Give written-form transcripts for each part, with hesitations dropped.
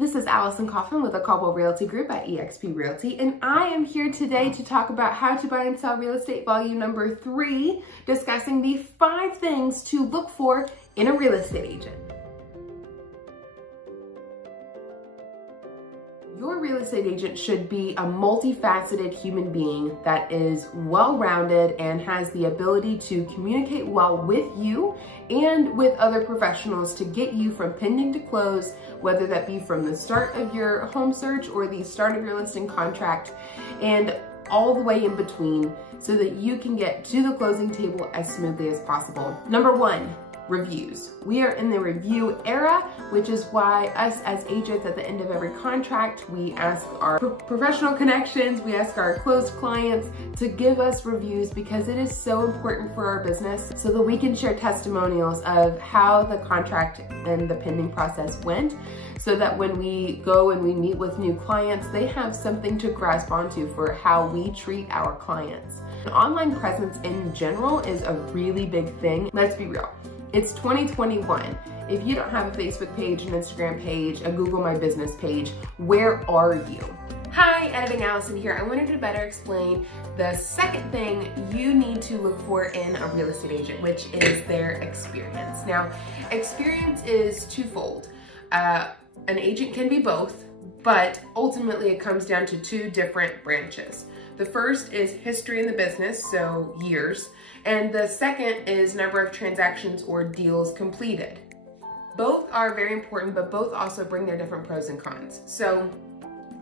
This is Allison Kaufman with the Caldwell Realty Group at eXp Realty, and I am here today to talk about how to buy and sell real estate volume number 3, discussing the 5 things to look for in a real estate agent. Your real estate agent should be a multifaceted human being that is well-rounded and has the ability to communicate well with you and with other professionals to get you from pending to close, whether that be from the start of your home search or the start of your listing contract and all the way in between, so that you can get to the closing table as smoothly as possible. Number 1. Reviews. We are in the review era, which is why us as agents at the end of every contract, we ask our professional connections, we ask our closed clients to give us reviews, because it is so important for our business so that we can share testimonials of how the contract and the pending process went, so that when we go and we meet with new clients, they have something to grasp onto for how we treat our clients. An online presence in general is a really big thing. Let's be real. It's 2021. If you don't have a Facebook page, an Instagram page, a Google My Business page, where are you? Hi, Editing Allison here. I wanted to better explain the second thing you need to look for in a real estate agent, which is their experience. Now, experience is twofold. An agent can be both, but ultimately it comes down to 2 different branches. The first is history in the business, so years, and the second is number of transactions or deals completed. Both are very important, but both also bring their different pros and cons. So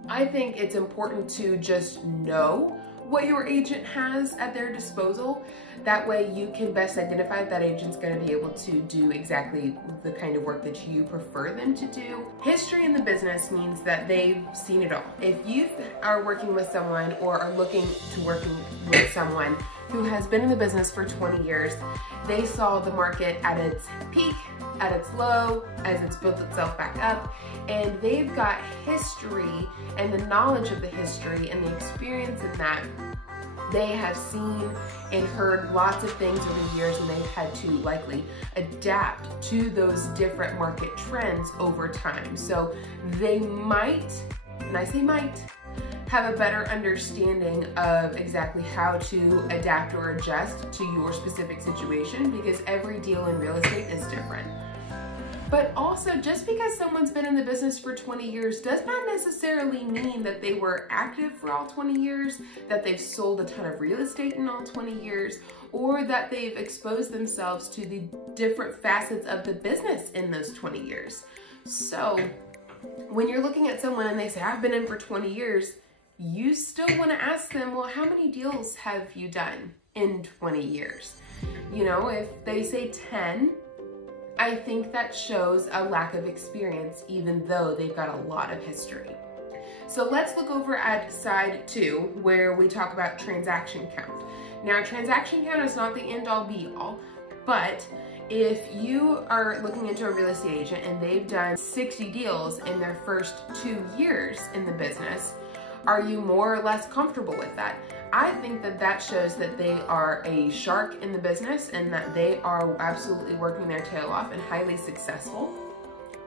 I think it's important to just know what your agent has at their disposal. That way you can best identify if that agent's going to be able to do exactly the kind of work that you prefer them to do. History in the business means that they've seen it all. If you are working with someone or are looking to working with someone who has been in the business for 20 years, they saw the market at its peak, at its low, as it's built itself back up, and they've got history and the knowledge of the history and the experience in that. They have seen and heard lots of things over the years, and they've had to likely adapt to those different market trends over time. So they might, and I say might, have a better understanding of exactly how to adapt or adjust to your specific situation, because every deal in real estate is different. But also, just because someone's been in the business for 20 years does not necessarily mean that they were active for all 20 years, that they've sold a ton of real estate in all 20 years, or that they've exposed themselves to the different facets of the business in those 20 years. So when you're looking at someone and they say, I've been in for 20 years, you still want to ask them, well, how many deals have you done in 20 years? You know, if they say 10, I think that shows a lack of experience, even though they've got a lot of history. So let's look over at side 2, where we talk about transaction count. Now, transaction count is not the end-all be-all, but if you are looking into a real estate agent and they've done 60 deals in their first 2 years in the business, are you more or less comfortable with that? I think that that shows that they are a shark in the business and that they are absolutely working their tail off and highly successful.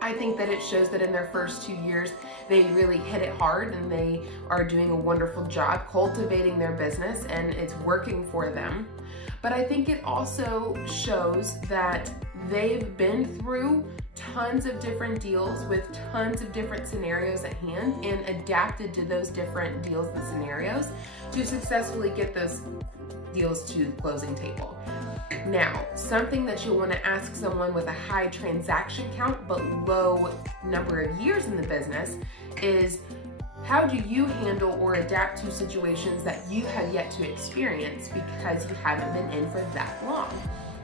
I think that it shows that in their first 2 years, they really hit it hard and they are doing a wonderful job cultivating their business and it's working for them. But I think it also shows that they've been through tons of different deals with tons of different scenarios at hand and adapted to those different deals and scenarios to successfully get those deals to the closing table. Now, something that you'll want to ask someone with a high transaction count but low number of years in the business is, how do you handle or adapt to situations that you have yet to experience because you haven't been in for that long?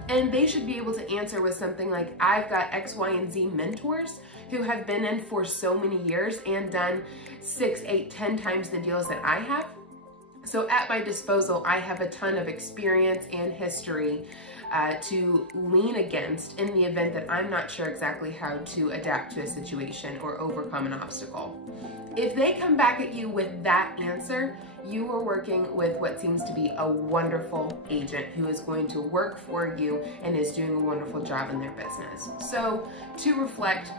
And they should be able to answer with something like, I've got X, Y, and Z mentors who have been in for so many years and done 6, 8, 10 times the deals that I have. So at my disposal, I have a ton of experience and history to lean against in the event that I'm not sure exactly how to adapt to a situation or overcome an obstacle. If they come back at you with that answer, you are working with what seems to be a wonderful agent who is going to work for you and is doing a wonderful job in their business. So to reflect,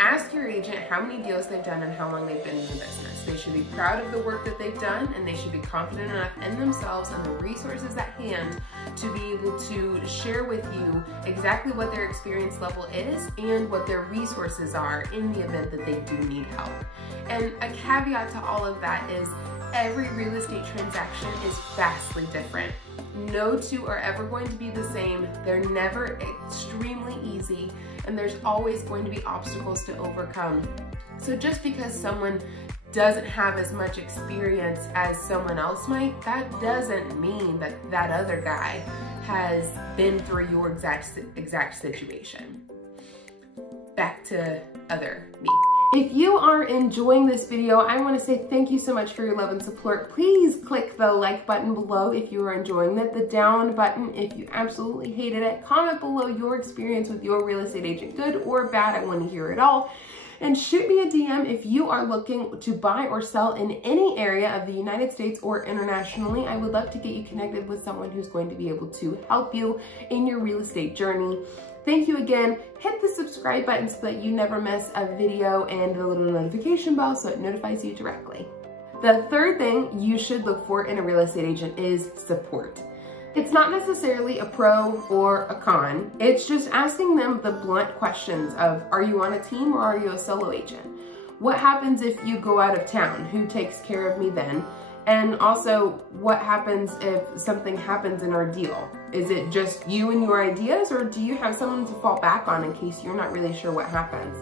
Ask your agent how many deals they've done and how long they've been in the business. They should be proud of the work that they've done, and they should be confident enough in themselves and the resources at hand to be able to share with you exactly what their experience level is and what their resources are in the event that they do need help. And a caveat to all of that is every real estate transaction is vastly different. No two are ever going to be the same. They're never extremely easy, and there's always going to be obstacles to overcome. So just because someone doesn't have as much experience as someone else might, that doesn't mean that that other guy has been through your exact situation. Back to other me. If you are enjoying this video, I want to say thank you so much for your love and support. Please click the like button below if you are enjoying it, the down button if you absolutely hated it. Comment below your experience with your real estate agent, good or bad. I want to hear it all. And shoot me a DM if you are looking to buy or sell in any area of the United States or internationally. I would love to get you connected with someone who's going to be able to help you in your real estate journey. Thank you again. Hit the subscribe button so that you never miss a video, and the little notification bell so it notifies you directly. The third thing you should look for in a real estate agent is support. It's not necessarily a pro or a con. It's just asking them the blunt questions of, are you on a team or are you a solo agent? What happens if you go out of town? Who takes care of me then? And also, what happens if something happens in our deal? Is it just you and your ideas, or do you have someone to fall back on in case you're not really sure what happens?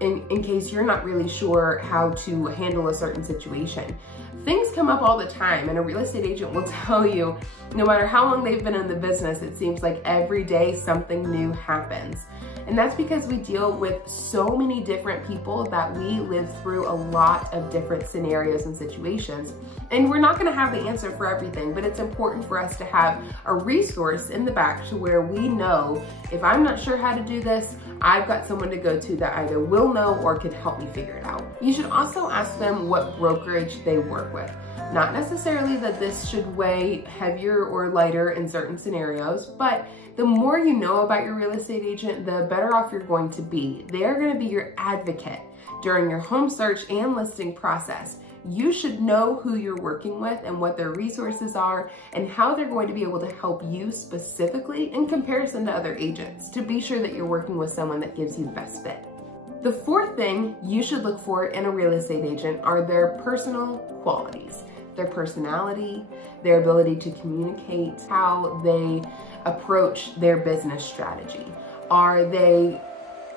In case you're not really sure how to handle a certain situation. Things come up all the time, and a real estate agent will tell you, no matter how long they've been in the business, it seems like every day something new happens. And that's because we deal with so many different people that we live through a lot of different scenarios and situations. And we're not gonna have the answer for everything, but it's important for us to have a resource in the back to where we know, if I'm not sure how to do this, I've got someone to go to that either will know or can help me figure it out. You should also ask them what brokerage they work with. Not necessarily that this should weigh heavier or lighter in certain scenarios, but the more you know about your real estate agent, the better off you're going to be. They're going to be your advocate during your home search and listing process. You should know who you're working with and what their resources are and how they're going to be able to help you specifically in comparison to other agents to be sure that you're working with someone that gives you the best fit. The fourth thing you should look for in a real estate agent are their personal qualities, their personality, their ability to communicate, how they approach their business strategy. Are they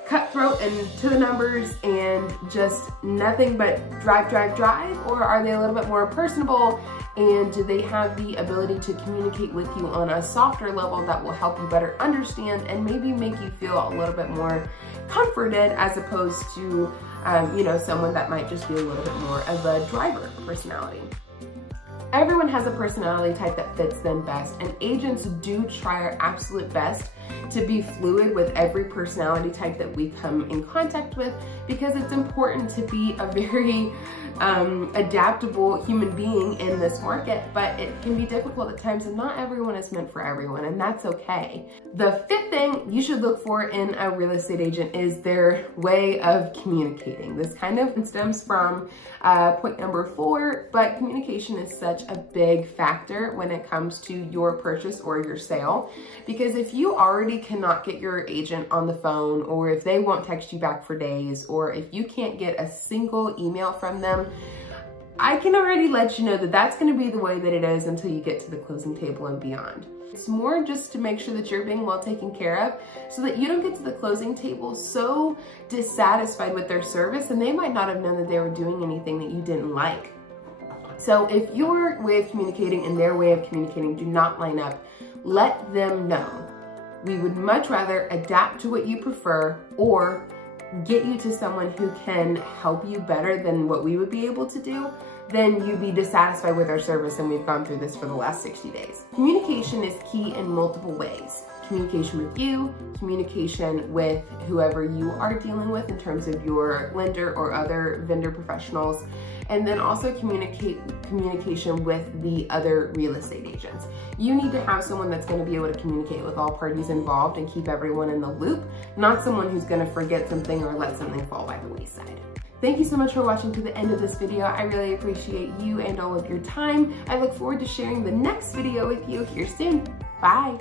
cutthroat and to the numbers and just nothing but drive, or are they a little bit more personable, and do they have the ability to communicate with you on a softer level that will help you better understand and maybe make you feel a little bit more comforted, as opposed to someone that might just be a little bit more of a driver personality. Everyone has a personality type that fits them best, and agents do try our absolute best to be fluid with every personality type that we come in contact with, because it's important to be a very adaptable human being in this market, but it can be difficult at times, and not everyone is meant for everyone, and that's okay. The fifth thing you should look for in a real estate agent is their way of communicating. This kind of stems from point number 4, but communication is such a big factor when it comes to your purchase or your sale, because if you already cannot get your agent on the phone, or if they won't text you back for days, or if you can't get a single email from them, I can already let you know that that's going to be the way that it is until you get to the closing table and beyond. It's more just to make sure that you're being well taken care of, so that you don't get to the closing table so dissatisfied with their service, and they might not have known that they were doing anything that you didn't like. So if your way of communicating and their way of communicating do not line up, let them know. We would much rather adapt to what you prefer or get you to someone who can help you better than what we would be able to do than you be dissatisfied with our service, and we've gone through this for the last 60 days. Communication is key in multiple ways. communication with you, communication with whoever you are dealing with in terms of your lender or other vendor professionals, and then also communication with the other real estate agents. You need to have someone that's going to be able to communicate with all parties involved and keep everyone in the loop, not someone who's going to forget something or let something fall by the wayside. Thank you so much for watching to the end of this video. I really appreciate you and all of your time. I look forward to sharing the next video with you here soon. Bye.